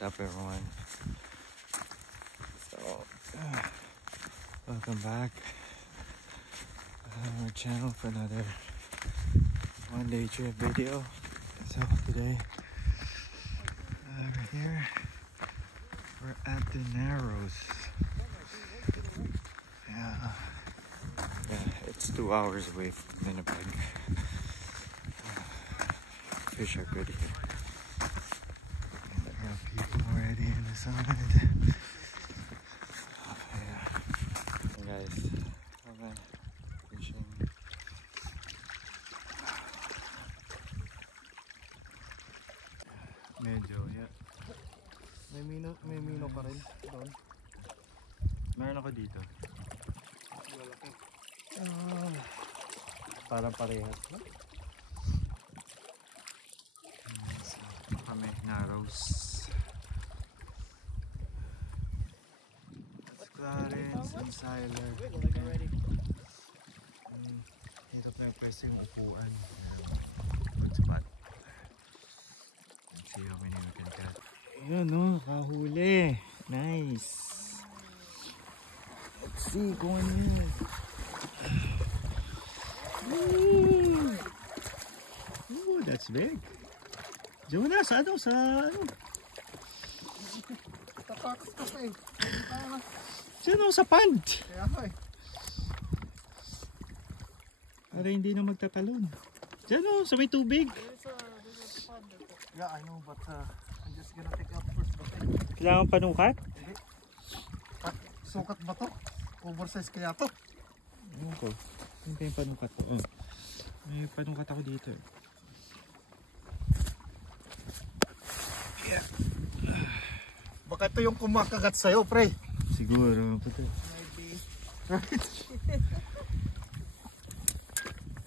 What's up, everyone? So, welcome back on our channel for another one-day trip video. So today, we're here. We're at the Narrows. Yeah, it's 2 hours away from Winnipeg. Fish are good here. There are people already in the side. Yeah. Hey guys, I'm fishing. Medyo, yeah. May mino pa rin doon. Meron ako dito. Malaki. Parang parehas, no? Kami, Narrows. That's Clarence and Siler. Hirap na yung pwesto yung upuan. Good spot. Let's see how many we can catch. Ayan o, kahuli. Nice. Let's see kung ano yun. Ooh, that's big. Jonas, ano sa ano? Tatakot kasi. Sino sa pond? Kaya nga eh. Para hindi na magtatalon. Diyan o, sa may tubig. Yeah, I know, but I'm just gonna take up first. Kailangan panukat? Hindi. Sukat ba to? Oversize kaya to? Ewan ko. Ano ba yung panukat ko? Oh. May panukat ako dito. Yeah. Baka ito yung kumakagat sa'yo, pre. Siguro. Puto. Maybe. Right?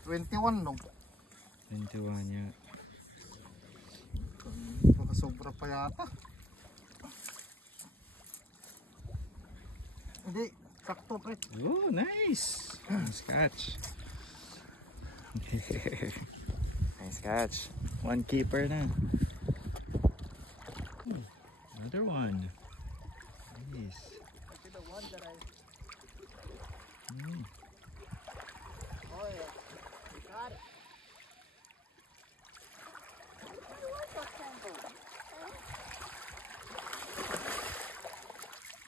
21 no? 21 niya. Baka sobra pa yata. Hindi, sakto pre. Oh, nice! Nice catch. Nice catch. One keeper na. Another one. Nice. The one that I... Oh yeah, we got it.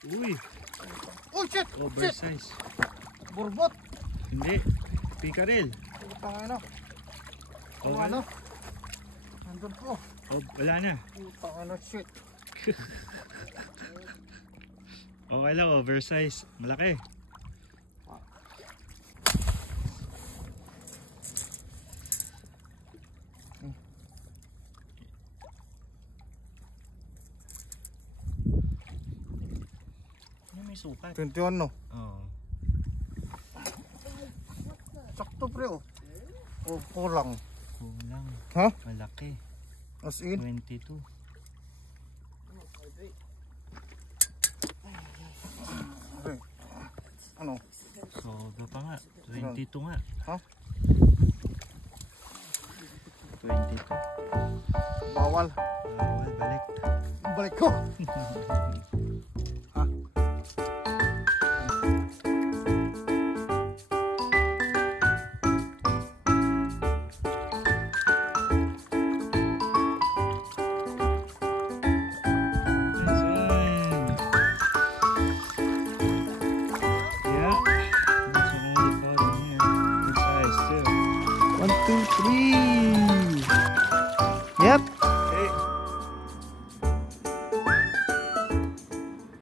Uy! Oh shit! Oversize. Burbot! Hindi. Picarel. Putang ano? Oh, Oh ano? Nandun po. Oh, wala na. Putang ano shit. Oh, wala. Oversize. Malaki. May sukat. 21 no? Oo. Sakto pre oh. Oh, kulang. Kulang. Ha? Malaki. As in? 22. Ano? Sobra pa nga. 22 nga. Ha? 22. Bawal. Bawal, balik. Balik ko. Ha? Yep.